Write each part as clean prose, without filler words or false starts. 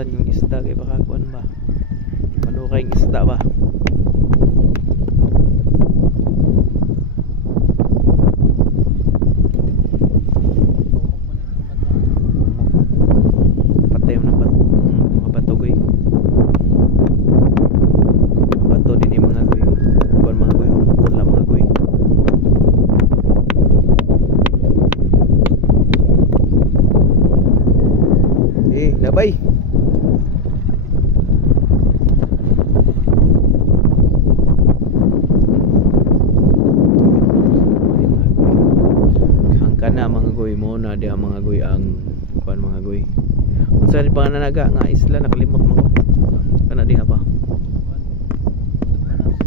dalutan yung isda kay baka kuan ba. Manukay yung isda ba. Patay mo ng mga batogoy. Mga bato din yung mga goy. Kuan mga goy, pula mga goy. Labay. Kana mga goy mo na di ang mga goy ang kuan mga goy. Unsa ni pananaga nga isla nakalimot mo ko. Kana diha pa.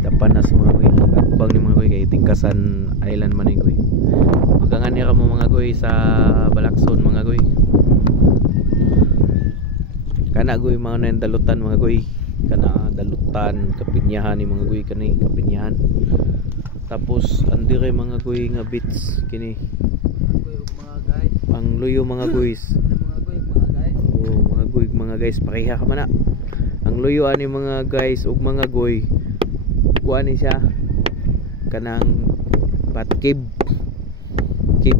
Tapanas mga goy. Bang ni mga goy kay Tingkasan Island man ni goy. Magangan niya ka mo mga goy sa Balakson mga goy. Kana goy mga na dalutan mga goy. Kana dalutan kapinyahan ni mga goy kani kapinyahan. Tapos andire mga goy nga beach kini. Ang luyo mga guys. Oh, mga guys pareha ka man na. Ang luyo ani mga guys ug mga goy. Kuan ni siya kanang batkib. Kib.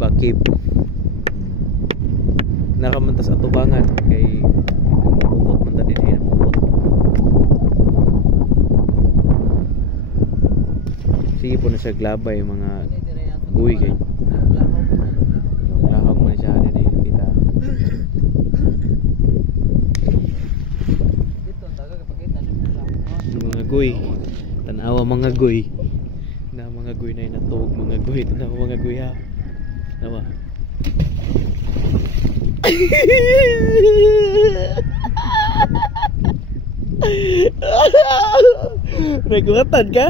Nakamantas atubangan kay pupot man ta dinhi pupot. Sige po na sa glabay mga goy kay. Mga goy, tanawa mga goy na mga goy na inatog mga goy, tanawa mga goy ha nawa. Nagkuhatan ka?